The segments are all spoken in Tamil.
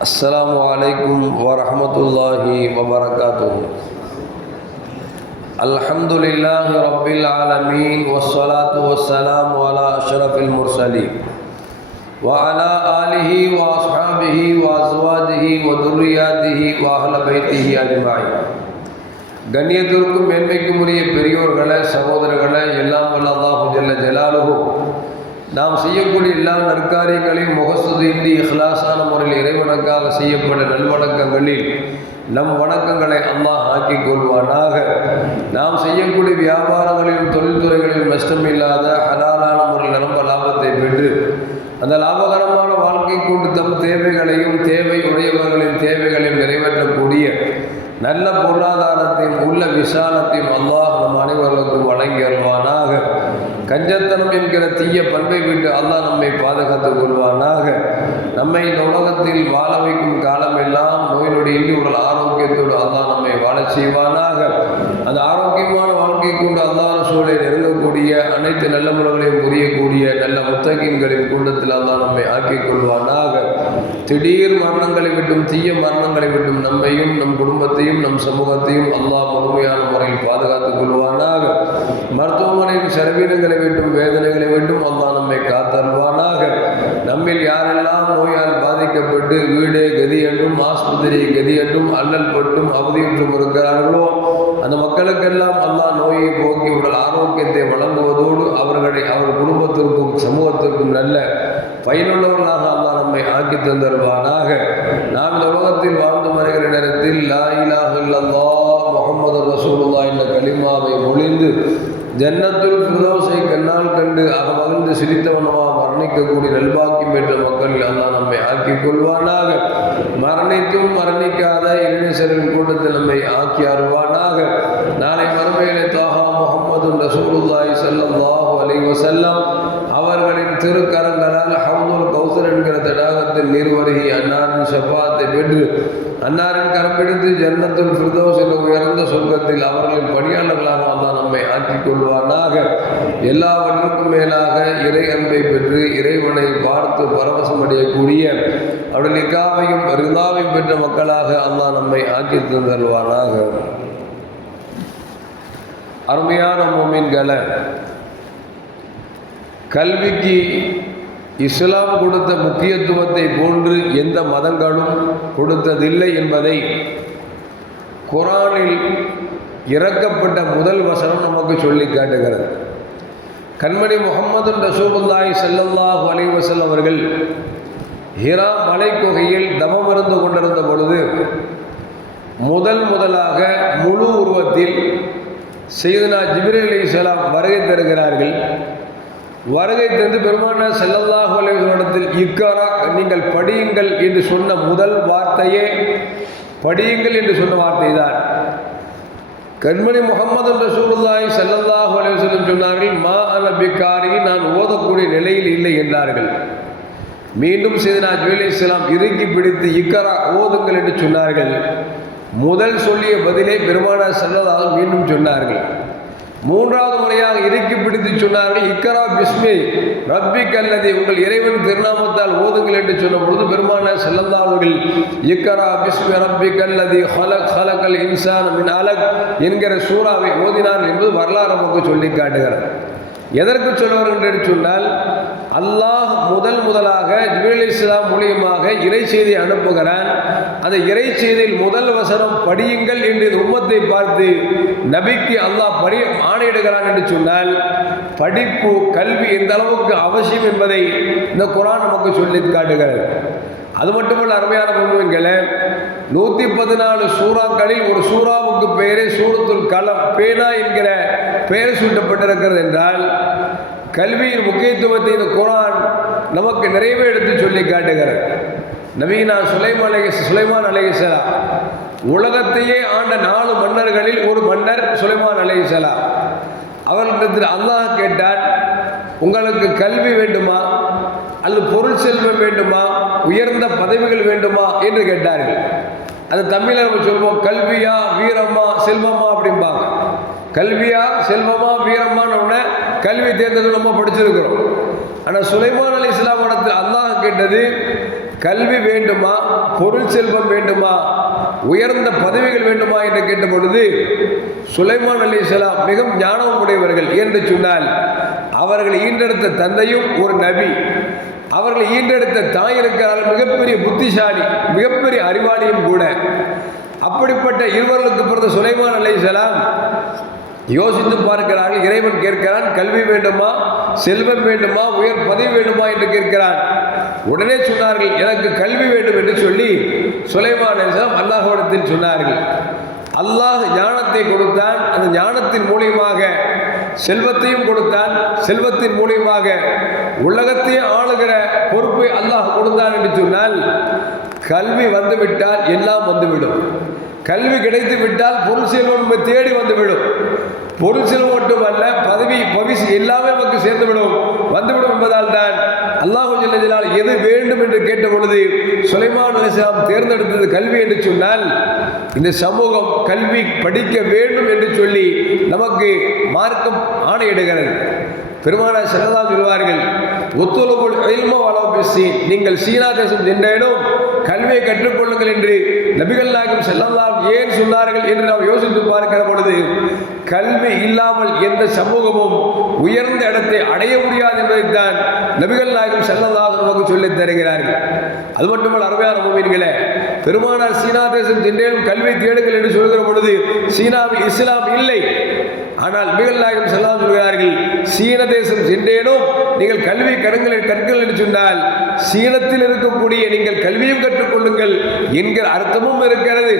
السلام عليكم ورحمة الله وبركاته الحمد لله رب العالمين والصلاة والسلام على أشرف المرسلين وعلى آله وأصحابه وأزواجه وذرياته وأهل بيته أجمعين கண்ணியத்திற்கும் மேன்மைக்கும் உரிய பெரியோர்களே சகோதரர்களே எல்லாம் வல்ல அல்லாஹு ஜல்ல ஜலாலுஹு நாம் செய்யக்கூடிய எல்லா நற்காரியங்களையும் முகஸ்துதின்றி இஹ்லாசான முறையில் இறைவணக்காக செய்யப்பட்ட நல்வணக்கங்களில் நம் வணக்கங்களை அல்லாஹ் ஆக்கிக் கொள்வானாக. நாம் செய்யக்கூடிய வியாபாரங்களிலும் தொழில்துறைகளிலும் நஷ்டமில்லாத ஹலாலான முறையில் நிரம்ப லாபத்தை பெற்று அந்த லாபகரமான வாழ்க்கை கொண்டு தம் தேவைகளையும் தேவை உடையவர்களின் தேவைகளையும் நிறைவேற்றக்கூடிய நல்ல பொருளாதாரத்தையும் உள்ள விசாலத்தையும் அல்லாஹ் நம் அனைவர்களுக்கும் வழங்கி வருவானாக கஞ்சத்தனம் என்கிற தீய பண்பை விட்டு அல்லாஹ் நம்மை பாதுகாத்துக் கொள்வானாக. நம்மை இந்த உலகத்தில் வாழ வைக்கும் காலம் எல்லாம் நோயினுடைய இன்றி உடல் ஆரோக்கியத்தோடு அல்லாஹ் நம்மை வாழ செய்வானாக. அந்த ஆரோக்கியமான வாழ்க்கை கொண்டு அல்லாஹ் சூழலை நெருங்கக்கூடிய அனைத்து நல்ல முறைகளையும் புரியக்கூடிய நல்ல முத்தகீன்களின் கூட்டத்தில் அல்லாஹ் நம்மை ஆக்கிக் கொள்வானாக. திடீர் மரணங்களை விட்டும் தீய மரணங்களை விட்டும் நம்மையும் நம் குடும்பத்தையும் நம் சமூகத்தையும் அல்லாஹ் முழுமையான முறையில் பாதுகாத்துக் கொள்வானாக. மருத்துவமனையின் செலவீனங்களை விட்டும் வேதனைகளை வேண்டும். அல்லாஹ் நம்மை காத்தருவானாக. நம்மில் யாரெல்லாம் நோயால் பாதிக்கப்பட்டு வீடு கதி என்றும் ஆஸ்பத்திரி கதி என்றும் அல்லல் பட்டும் அவதியுற்றும் இருக்கிறார்களோ அந்த மக்களுக்கெல்லாம் அல்லாஹ் நோயை போக்கி உடல் ஆரோக்கியத்தை வழங்குவதோடு அவர்களை அவர் குடும்பத்திற்கும் சமூகத்திற்கும் நல்ல பயனுள்ளவர்களாக அல்லாஹ் நம்மை ஆக்கி தந்தருவானாக. நாம் இந்த உலகத்தில் வாழ்ந்து வருகிற நேரத்தில் லா இலாஹ முகமது ரசூலுல்லா என்ற கலிமாவை மொழிந்து ஜன்னத்துல் ஃபிர்தௌஸை கண்ணால் கண்டு அகமகிழ்ந்து சிரித்தவனமா மரணிக்கக்கூடிய நல்பாக்கியம் பெற்ற மக்கள் அல்லாஹ் நம்மை ஆக்கிக் கொள்வானாக. மரணித்தும் மரணிக்காத இளைஞரின் கூட்டத்தில் நம்மை ஆக்கி அருவானாக நாளை மறுமையிலே தாஹா முகமது செல்லம் ஸல்லல்லாஹு அலி வசல்லாம் அவர்களின் திருக்கரங்களால் ஜன்னத்தில் நீர் வருகி அன்னாரின் செவ்வாத்தை பெற்று அன்னாரின் கரம் பிடித்து ஜன்னத்துல் ஃபிர்தௌஸ் என்ற உயர்ந்த சொர்க்கத்தில் அவர்களின் பணியாளர்களாக அல்லாஹ் நம்மை ஆக்கிக் கொள்வானாக. எல்லாவற்றுக்கும் மேலாக இறை அன்பை பெற்று இறைவனை பார்த்து பரவசம் அடையக்கூடிய அவருடைய நிக்காவையும் ரிதாவையும் பெற்ற மக்களாக அல்லாஹ் நம்மை ஆக்கி தந்தல்வானாக அருமையான மோமீன்களை கல்விக்கு இஸ்லாம் கொடுத்த முக்கியத்துவத்தை போன்று எந்த மதங்களும் கொடுத்ததில்லை என்பதை குரானில் இறக்கப்பட்ட முதல் வசனம் நமக்கு சொல்லி காட்டுகிறது. கண்மணி முகமது ரசூபுல்லாய் செல்லல்லாஹ் அலைவசல் அவர்கள் ஹிரா மலைக்குகையில் தவம் இருந்து கொண்டிருந்த பொழுது முதல் முதலாக முழு உருவத்தில் செய்தனா ஜிபிரி அலி இஸ்லாம் வருகை தருகிறார்கள். வருகை தந்து பெருமான செல்லல்லாஹு அலைவசனிடத்தில் இக்காரா நீங்கள் படியுங்கள் என்று சொன்ன முதல் வார்த்தையே படியுங்கள் என்று சொன்ன வார்த்தை தான் கண்மணி முகமது ரசூலுல்லாய் சல்லல்லாஹு அலைவசல்லம் சொன்னார்கள் மா அனபிக்காரி நான் ஓதக்கூடிய நிலையில் இல்லை என்றார்கள். மீண்டும் செய்தனா ஜுவேலி இஸ்லாம் இறுக்கி பிடித்து இக்கரா ஓதுங்கள் என்று சொன்னார்கள். முதல் சொல்லிய பதிலே பெருமானா செல்லதாக மீண்டும் சொன்னார்கள். மூன்றாவது முறையாக இறுக்கி பிடித்து சொன்னார்கள் இக்கரா பிஸ்மி ரப்பி கல்லதி உங்கள் இறைவன் திருநாமத்தால் ஓதுங்கள் என்று சொன்ன பொழுது பெருமான செல்லந்தாவர்கள் இக்கரா பிஸ்மி ரப்பி கல்லதி ஹலக் ஹலக்கல் இன்சான் மின் அலக் என்கிற சூறாவை ஓதினார் என்பது வரலாறு நமக்கு சொல்லி காட்டுகிறார் எதற்கு சொல்வார் என்று சொன்னால் அல்லாஹ் முதல் முதலாக ஜிபிரல் இஸ்லாம் மூலியமாக இறை செய்தி அனுப்புகிறான். அந்த இறை செய்தியில் முதல் வசனம் படியுங்கள் என்று உம்மத்தை பார்த்து நபிக்கு அல்லாஹ் படி ஆணையிடுகிறான் என்று சொன்னால் படிப்பு கல்வி எந்த அளவுக்கு அவசியம் என்பதை இந்த குரான் நமக்கு சொல்லி காட்டுகிறது. அது மட்டுமல்ல அருமையான உண்மைகளை நூற்றி பதினாலு சூறாக்களில் ஒரு சூறாவுக்கு பெயரே சூரத்துல் கலம் பேனா என்கிற பெயர் சூட்டப்பட்டிருக்கிறது என்றால் கல்வியின் முக்கியத்துவத்தை இந்த குரான் நமக்கு நிறைவே எடுத்து சொல்லி காட்டுகிறது. நவீனா சுலைமான் அலை சுலைமான் அலைசலா உலகத்தையே ஆண்ட நாலு மன்னர்களில் ஒரு மன்னர் சுலைமான் அலைசலா அவர்களிடத்தில் அல்லாஹ் கேட்டார் உங்களுக்கு கல்வி வேண்டுமா? அல்லது பொருள் செல்வம் வேண்டுமா? உயர்ந்த பதவிகள் வேண்டுமா? என்று கேட்டார்கள். அது தமிழில் நம்ம சொல்வோம் கல்வியா வீரமா செல்வமா அப்படிம்பாங்க. கல்வியா செல்வமா வீரமான உடனே கல்வி தேர்ந்தது நம்ம படிச்சிருக்கிறோம். ஆனால் சுலைமான் அலி இஸ்லாம் இடத்தில் அல்லாஹ் கேட்டது கல்வி வேண்டுமா பொருள் செல்வம் வேண்டுமா உயர்ந்த பதவிகள் வேண்டுமா என்று கேட்ட பொழுது சுலைமான் அலி இஸ்லாம் மிகவும் ஞானம் உடையவர்கள் என்று சொன்னால் அவர்கள் ஈண்டெடுத்த தந்தையும் ஒரு நபி. அவர்களை ஈண்டெடுத்த தாய் இருக்கிறார் மிகப்பெரிய புத்திசாலி மிகப்பெரிய அறிவாளியும் கூட. அப்படிப்பட்ட இருவர்களுக்கு பிறந்த சுலைமான் அலி யோசித்து பார்க்கிறார்கள் இறைவன் கேட்கிறான் கல்வி வேண்டுமா செல்வம் வேண்டுமா உயர் பதவி வேண்டுமா என்று கேட்கிறான். உடனே சொன்னார்கள் எனக்கு கல்வி வேண்டும் என்று சொல்லி சுலைமான் அலிஸ்லாம் அல்லாஹோடத்தில் சொன்னார்கள். அல்லாஹ் ஞானத்தை கொடுத்தான். அந்த ஞானத்தின் மூலியமாக செல்வத்தையும் கொடுத்தான். செல்வத்தின் மூலியமாக உலகத்தையே ஆளுகிற பொறுப்பை அல்லாஹ் கொடுத்தான் என்று சொன்னால் கல்வி வந்துவிட்டால் எல்லாம் வந்துவிடும். கல்வி கிடைத்து விட்டால் பொருள் செல்வம் தேடி வந்துவிடும். பொருள் மட்டுமல்ல பதவி பவிசு எல்லாமே நமக்கு சேர்ந்துவிடும். வந்துவிடும் என்பதால் தான் அல்லாஹு ஜல்லஜலால் எது வேண்டும் என்று கேட்ட பொழுது சுலைமான் அலிஸ்லாம் தேர்ந்தெடுத்தது கல்வி என்று சொன்னால் இந்த சமூகம் கல்வி படிக்க வேண்டும் என்று சொல்லி நமக்கு மார்க்கம் ஆணையிடுகிறது. பெருமானார் செல்லலாம் சொல்வார்கள் ஒத்துழைப்பு எல்மோ பேசி நீங்கள் சீனா தேசம் சென்றேனும் கல்வியை கற்றுக்கொள்ளுங்கள் என்று நபிகள் நாயகம் செல்லலாம் ஏன் சொன்னார்கள் என்று நாம் யோசித்து பார்க்கிற பொழுது கல்வி இல்லாமல் எந்த சமூகமும் உயர்ந்த இடத்தை அடைய முடியாது என்பதைத்தான் நபிகள் நாயகம் செல்லலாம் நமக்கு சொல்லித் தருகிறார்கள். அது மட்டுமல்ல அருமையான மூவின்களே பெருமானார் சீனா தேசம் சென்றேனும் கல்வி தேடுங்கள் என்று சொல்கிற பொழுது சீனாவில் இஸ்லாம் இல்லை. ஆனால் மிகல் நாயகம் செல்லாம் சொல்கிறார்கள் சீன தேசம் சென்றேனும் நீங்கள் கல்வி கருங்கள் கற்கள் என்று சொன்னால் சீனத்தில் இருக்கக்கூடிய நீங்கள் கல்வியும் கற்றுக்கொள்ளுங்கள் என்கிற அர்த்தமும் இருக்கிறது.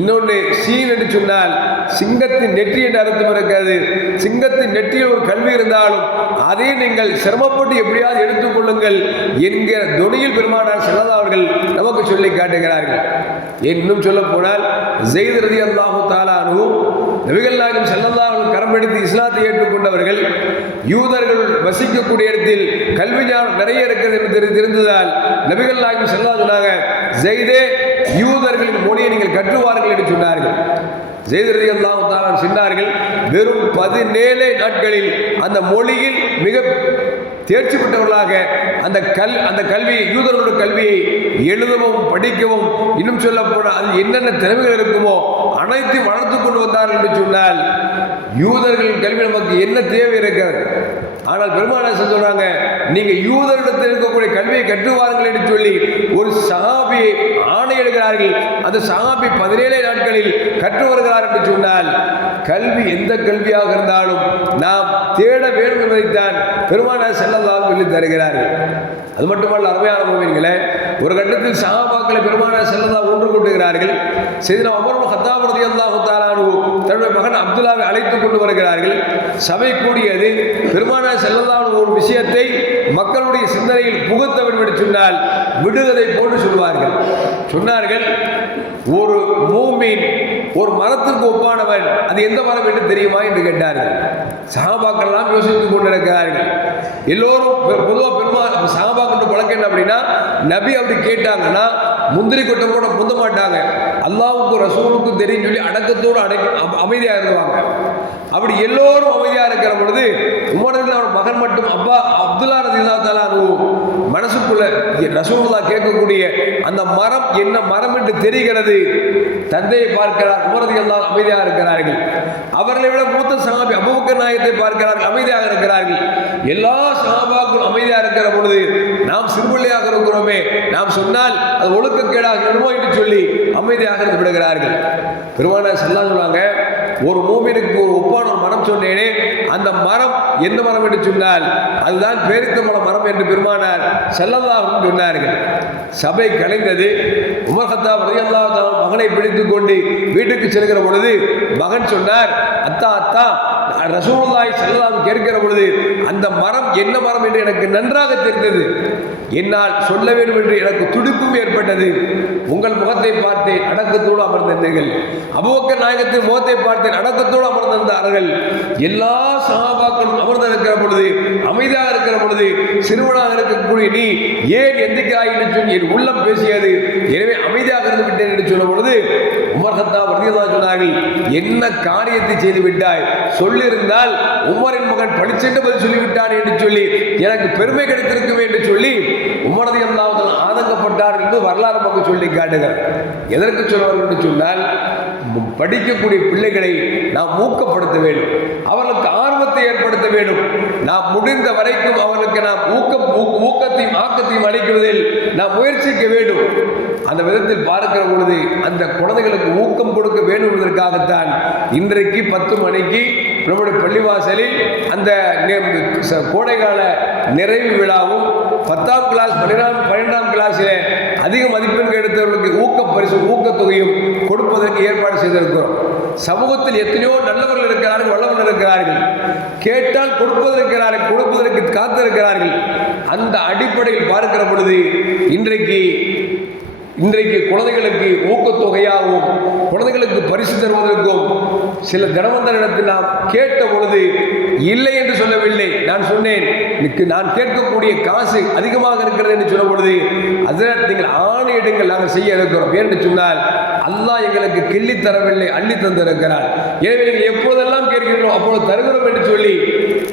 இன்னொன்று சீன் என்று சொன்னால் சிங்கத்தின் நெற்றி என்று அர்த்தம் இருக்காது. சிங்கத்தின் நெற்றியில் ஒரு கல்வி இருந்தாலும் அதை நீங்கள் சிரமப்பட்டு எப்படியாவது எடுத்துக்கொள்ளுங்கள் என்கிற துணியில் பெருமானார் செல்லதா அவர்கள் நமக்கு சொல்லி காட்டுகிறார்கள். இன்னும் சொல்ல போனால் ஜெயித் ரதி அல்லாஹு தாலானு நபிகள் நாயகம் செல்லல்லா கரம் பிடித்து இஸ்லாத்தை ஏற்றுக்கொண்டவர்கள் யூதர்கள் வசிக்கக்கூடிய இடத்தில் கல்வி ஞானம் நிறைய இருக்கிறது என்று தெரி- தெரிந்ததால் நபிகள் நாயகம் செல்லா சொன்னாங்க ஜெய்தே யூதர்களின் மொழியை நீங்கள் கற்றுவார்கள் என்று சொன்னார்கள். ஜெயதிரதி அல்லாஹ் தாலான் வெறும் பதினேழு நாட்களில் அந்த மொழியில் மிக தேர்ச்சி பெற்றவர்களாக அந்த கல் அந்த கல்வியை யூதர்களுடைய கல்வியை எழுதவும் படிக்கவும் இன்னும் சொல்ல போனால் அது என்னென்ன திறமைகள் இருக்குமோ அனைத்தையும் வளர்த்து கொண்டு வந்தார்கள் என்று சொன்னால் யூதர்களின் கல்வி நமக்கு என்ன தேவை இருக்கிறது? ஆனால் பெருமானார் சொல்றாங்க? நீங்க யூதரிடத்தில் இருக்கக்கூடிய கல்வியை கற்றுவார்கள் என்று சொல்லி ஒரு சஹாபியை ஆணையிடுகிறார்கள் அந்த சகாபி பதினேழு நாட்களில் கற்று வருகிறார் என்று சொன்னால் கல்வி எந்த கல்வியாக இருந்தாலும் நாம் தேட வேண்டும் என்பதைத்தான் பெருமானார் செல்லதாக சொல்லி தருகிறார்கள். அது மட்டுமல்ல அருமையான மூவியங்களே ஒரு கட்டத்தில் சகாபாக்களை பெருமானார் செல்லதா ஒன்று கூட்டுகிறார்கள். செய்தினா அமர்வு ஹத்தாபுரதி அல்லாஹு தாலானு தன்னுடைய மகன் அப்துல்லாவை அழைத்து கொண்டு வருகிறார்கள். சபை கூடியது பெருமானார் செல்லதான ஒரு விஷயத்தை மக்களுடைய சிந்தனையில் புகுத்த வேண்டும் சொன்னால் விடுதலை போன்று சொல்வார்கள். சொன்னார்கள் ஒரு மூமின் ஒரு மரத்திற்கு ஒப்பானவன் அது எந்த மரம் என்று தெரியுமா என்று கேட்டார்கள். சகாபாக்கள் யோசித்துக் கொண்டிருக்கிறார்கள். எல்லோரும் பொதுவாக பெருமா சகாபாக்கள் பழக்கம் என்ன அப்படின்னா நபி அப்படி கேட்டாங்கன்னா முந்திரி கொட்டை கூட முந்த மாட்டாங்க. அல்லாவுக்கும் ரசூலுக்கும் தெரியும் சொல்லி அடக்கத்தோடு அடக்கி அமைதியாக இருந்துவாங்க அப்படி எல்லோரும் அமைதியாக இருக்கிற பொழுது உமரது அவர் மகன் மட்டும் அப்பா அப்துல்லா ரதில்லா தாலா மனசுக்குள்ள ரசூலுல்லா கேட்கக்கூடிய அந்த மரம் என்ன மரம் என்று தெரிகிறது? தந்தையை பார்க்கிறார் உமரது எல்லாம் அமைதியாக இருக்கிறார்கள். அவர்களை விட மூத்த சாமி அபூபக்கர் நாயகத்தை பார்க்கிறார்கள் அமைதியாக இருக்கிறார்கள். எல்லா சாபாக்கும் அமைதியாக இருக்கிற பொழுது நாம் சிறுபிள்ளையாக இருக்கிறோமே நாம் சொன்னால் அது ஒழுக்கக்கேடாக விடுமோ என்று சொல்லி அமைதியாக இருந்து விடுகிறார்கள். பெருமானார் செல்லாம் சொல்லுவாங்க ஒரு மூமினுக்கு ஒரு ஒப்பான ஒரு மரம் சொன்னேனே அந்த மரம் எந்த மரம் என்று சொன்னால் அதுதான் பேரித்தமல மரம் என்று பெருமானார் செல்லதாக சொன்னார்கள். சபை கலைந்தது உமர் ஹத்தாப் மகனை பிடித்து கொண்டு வீட்டுக்கு செல்கிற பொழுது மகன் சொன்னார் அத்தா அத்தா ரசூலாய் ஸல்லல்லாஹு கேட்கிற பொழுது அந்த மரம் என்ன மரம் என்று எனக்கு நன்றாக தெரிந்தது. என்னால் சொல்ல வேண்டும் என்று எனக்கு துடிப்பும் ஏற்பட்டது. உங்கள் முகத்தை பார்த்தேன் அடக்கத்தோடு அமர்ந்திருந்தீர்கள் அபுவக்க நாயகத்தின் முகத்தை பார்த்தேன் அடக்கத்தோடு அமர்ந்திருந்தார்கள் எல்லா சகாபாக்களும் அமர்ந்திருக்கிற பொழுது அமைதியாக இருக்கிற பொழுது சிறுவனாக இருக்கக்கூடிய நீ ஏன் எந்திக்கிறாய் என்று சொல்லி என் உள்ளம் பேசியது. எனவே அமைதியாக இருந்து விட்டேன் என்று சொன்ன பொழுது உமர் ஹத்தா ரதியல்லாஹு சொன்னார்கள் என்ன காரியத்தை செய்து விட்டாய்? சொல்லியிருந்தால் உமரின் மகன் படிச்சென்று பதில் சொல்லிவிட்டான் என்று சொல்லி எனக்கு பெருமை கிடைத்திருக்கும் என்று சொல்லி உமரதி அல்லாவதல் ஆதங்கப்பட்டார் என்று வரலாறு பக்கம் சொல்லி காட்டுகிறார் எதற்கு சொல்வார்கள் என்று சொன்னால் படிக்கக்கூடிய பிள்ளைகளை நாம் ஊக்கப்படுத்த வேண்டும். அவர்களுக்கு ஆர்வத்தை ஏற்படுத்த வேண்டும். நாம் முடிந்த வரைக்கும் அவர்களுக்கு நாம் ஊக்கம் ஊக்கத்தையும் ஆக்கத்தையும் அளிக்கிறதில் நாம் முயற்சிக்க வேண்டும். அந்த விதத்தில் பார்க்கிற பொழுது அந்த குழந்தைகளுக்கு ஊக்கம் கொடுக்க வேண்டும் என்பதற்காகத்தான் இன்றைக்கு பத்து மணிக்கு நம்முடைய பள்ளிவாசலில் அந்த நே- ச- கோடைகால நிறைவு விழாவும் பத்தாம் கிளாஸ் பன்னிரெண்டாம் பன்னிரெண்டாம் கிளாஸில் அதிக மதிப்பெண் எடுத்தவர்களுக்கு ஊக்க பரிசு ஊக்கத்தொகையும் கொடுப்பதற்கு ஏற்பாடு செய்திருக்கிறோம். சமூகத்தில் எத்தனையோ நல்லவர்கள் இருக்கிறார்கள் வல்லவர்கள் இருக்கிறார்கள். கேட்டால் கொடுப்பதற்கிறார்கள் கொடுப்பதற்கு காத்திருக்கிறார்கள். அந்த அடிப்படையில் பார்க்கிற பொழுது இன்றைக்கு இன்றைக்கு குழந்தைகளுக்கு ஊக்கத்தொகையாகவும் குழந்தைகளுக்கு பரிசு தருவதற்கும் சில தனவந்தரிடத்தில் நாம் கேட்ட பொழுது இல்லை என்று சொல்லவில்லை. நான் சொன்னேன் நான் கேட்கக்கூடிய காசு அதிகமாக இருக்கிறது என்று சொன்ன பொழுது அதில் நீங்கள் ஆணையிடுங்கள் நாங்கள் செய்ய இருக்கிறோம். என்று சொன்னால் அல்லாஹ் எங்களுக்கு கிள்ளி தரவில்லை அள்ளி தந்திருக்கிறார். எனவே நீங்கள் எப்போதெல்லாம் கேட்கிறோம் அப்போது தருகிறோம் என்று சொல்லி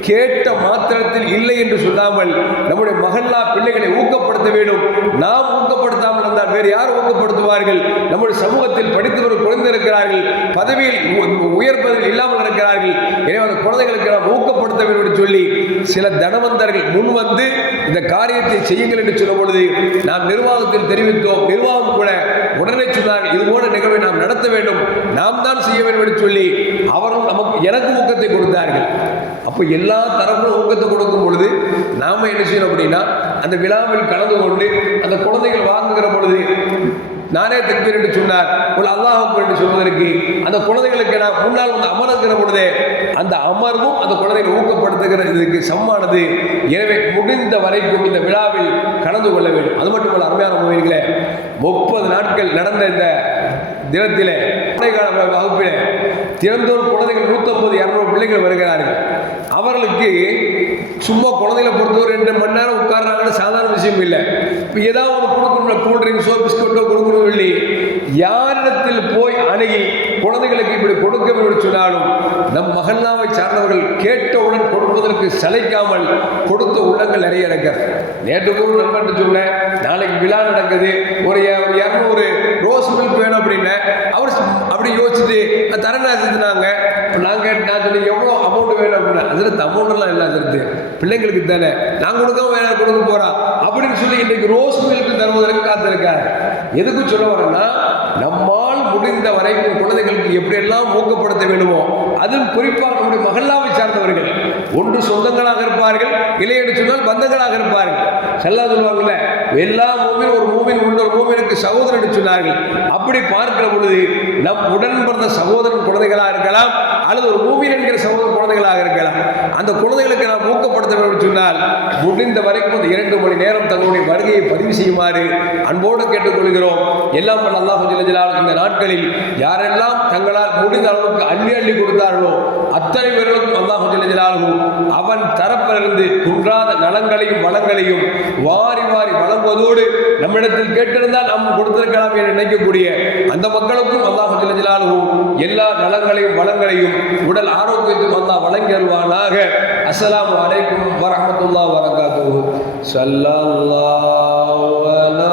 கேட்ட மாத்திரத்தில் இல்லை என்று சொல்லாமல் நம்முடைய மகல்லா பிள்ளைகளை ஊக்கப்படுத்த வேண்டும். நாம் ஊக்கப்படுத்தாமல் இருந்தால் வேறு யார் ஊக்கப்படுத்துவார்கள்? நம்முடைய சமூகத்தில் படித்தவர்கள் குறைந்திருக்கிறார்கள் பதவியில் உ- உயர் இல்லாமல் இருக்கிறார்கள். எனவே அந்த குழந்தைகளுக்கு நாம் ஊக்கப்படுத்த வேண்டும் என்று சொல்லி சில தனவந்தர்கள் முன் வந்து இந்த காரியத்தை செய்யுங்கள் என்று சொல்லும் பொழுது நாம் நிர்வாகத்தில் தெரிவித்தோம். நிர்வாகம் கூட உடனே சொன்னார்கள் இது போன்ற நிகழ்வை நாம் நடத்த வேண்டும். நாம் தான் செய்ய வேண்டும் என்று சொல்லி அவரும் நமக்கு எனக்கு ஊக்கத்தை கொடுத்தார்கள். அப்போ எல்லா தரப்பிலும் ஊக்கத்தை கொடுக்கும் பொழுது நாம் என்ன செய்யணும் அப்படின்னா அந்த விழாவில் கலந்து கொண்டு அந்த குழந்தைகள் வாங்குகிற பொழுது நானே தக்பீர் என்று சொன்னார் உள்ள அல்லாஹ் என்று சொல்வதற்கு அந்த குழந்தைகளுக்கு நான் முன்னால் வந்து அமர்கிற பொழுதே அந்த அமர்வும் அந்த குழந்தைகளை ஊக்கப்படுத்துகிற இதுக்கு சம்மானது. எனவே முடிந்த வரைக்கும் இந்த விழாவில் கலந்து கொள்ள வேண்டும். அது மட்டுமல்ல அருமையான மொழிகளே முப்பது நாட்கள் நடந்த இந்த தினத்திலே கோடைக்கால வகுப்பிலே தினந்தோறும் குழந்தைகள் நூற்றம்பது இரநூறு பிள்ளைகள் வருகிறார்கள். அவர்களுக்கு சும்மா குழந்தைகளை பொறுத்தவரை ரெண்டு மணி நேரம் உட்கார்றாங்கன்னு சாதாரண விஷயம் இல்லை. இப்போ ஏதாவது ஒன்று கொடுக்கணும் கூல் ட்ரிங்க்ஸோ பிஸ்கட்டோ கொடுக்கணும் இல்லை யாரிடத்தில் போய் அணுகி குழந்தைகளுக்கு இப்படி கொடுக்க வேண்டும் சொன்னாலும் நம் மகல்லாவை சார்ந்தவர்கள் கேட்டவுடன் கொடுப்பதற்கு சளைக்காமல் கொடுத்த உள்ளங்கள் நிறைய இருக்கிறது. நேற்று கூட நம்ம சொன்னேன் நாளைக்கு விழா நடக்குது. ஒரு ஒரு இரநூறு ரோஸ் மில்க் வேணும் அப்படின்னு அவர் அப்படி யோசிச்சுட்டு தரேன் செஞ்சுனாங்க. நான் கேட்டு நான் சொல்லி எவ்வளோ அமௌண்ட் வேணும் அப்படின்னு? அதில் அமௌண்ட்லாம் இல்லை அதிர்த்து பிள்ளைங்களுக்கு தானே. நான் கொடுக்காம வேற கொடுக்க போகிறோம் அப்படின்னு சொல்லி இன்றைக்கு ரோஸ் மில்க் தருவதற்கு காத்திருக்காரு. எதுக்கு சொல்ல வரேன்னா நம்மால் முடிந்த வரைக்கும் குழந்தைகளுக்கு எப்படியெல்லாம் ஊக்கப்படுத்த வேண்டுமோ அதுவும் குறிப்பாக நம்முடைய மகளாவை சார்ந்தவர்கள். ஒன்று சொந்தங்களாக இருப்பார்கள் இல்லை என்று சொன்னால் பந்தங்களாக இருப்பார்கள். செல்லா சொல்லுவாங்கல்ல எல்லா மூமின் ஒரு மூமின் இன்னொரு மூமினுக்கு சகோதரன் சொன்னார்கள். அப்படி பார்க்கிற பொழுது நம் உடன் பிறந்த சகோதரன் குழந்தைகளாக இருக்கலாம் அல்லது ஒரு மூவியில் என்கிற சகோதர குழந்தைகளாக இருக்கலாம். அந்த குழந்தைகளுக்கு நாம் ஊக்கப்படுத்த வேண்டும் சொன்னால் முடிந்த வரைக்கும் அந்த இரண்டு மணி நேரம் தங்களுடைய வருகையை பதிவு செய்யுமாறு அன்போடு கேட்டுக்கொள்கிறோம். எல்லாம் வல்ல அல்லாஹ் இந்த நாட்களில் யாரெல்லாம் தங்களால் முடிந்த அளவுக்கு அள்ளி அள்ளி கொடுத்தார்களோ அத்தனை பேர்களுக்கும் அல்லாஹ் ஜல்ல அவன் தரப்பிலிருந்து குன்றாத நலங்களையும் வளங்களையும் வாரி வாரி வழங்குவதோடு நம்மிடத்தில் கேட்டிருந்தால் நாம் கொடுத்திருக்கலாம் என்று நினைக்கக்கூடிய அந்த மக்களுக்கும் அல்லாஹ் ஜல்ல எல்லா நலங்களையும் வளங்களையும் உடல் ஆரோக்கியத்தையும் அல்லாஹ் வழங்கி அருள்வானாக அஸ்ஸலாமு அலைக்கும் வரஹ்மத்துல்லாஹி வரகாத்துஹு ஸல்லல்லாஹு அலா